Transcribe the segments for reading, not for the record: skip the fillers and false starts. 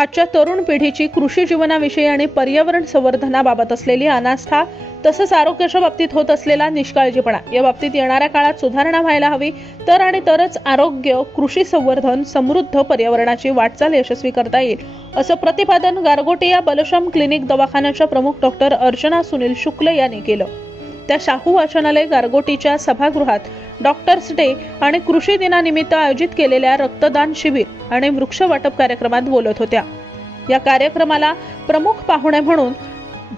आजच्या तरुण पिढीची कृषी जीवनाविषयी आणि पर्यावरण संवर्धनाबाबत असलेली अनास्था तसंच आरोग्याच्या बाबतीत होत असलेला निष्काळजीपणा या बाबतीत येणाऱ्या काळात सुधारणा व्हायला हवी तरच आरोग्य, कृषी संवर्धन, समृद्ध पर्यावरणाची वाटचाल यशस्वी करता येईल असं प्रतिपादन गारगोटी या बलश्रम क्लिनिक दवाखान्याच्या प्रमुख डॉक्टर अर्चना सुनील शुक्ल यांनी केलं। त्या शाहू वाचनालय गारगोटीच्या सभागृहात डॉक्टर्स डे आणि कृषी दिनानिमित्त आयोजित केलेल्या रक्तदान शिबिर आणि वृक्ष वाटप कार्यक्रमात बोलत होत्या। या कार्यक्रमाला प्रमुख पाहुणे म्हणून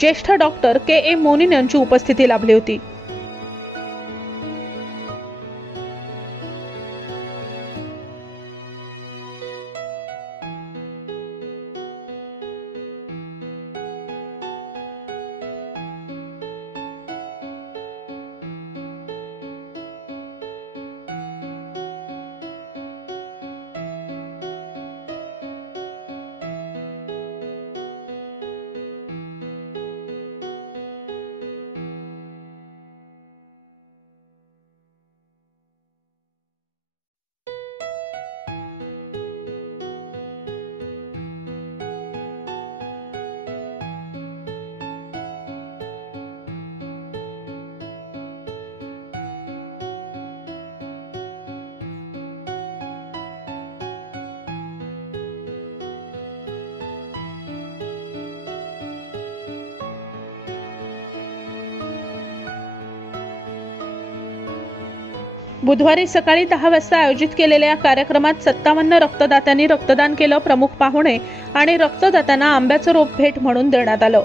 ज्येष्ठ डॉक्टर के.ए. मोनिन यांची उपस्थिती लाभली होती। बुधवारी सकाळी 10 वाजता आयोजित केलेल्या कार्यक्रमात 57 रक्तदात्यांनी रक्तदान केलं। प्रमुख पाहुणे आणि रक्तदात्यांना आंब्याचं रोप भेट म्हणून देण्यात आलं।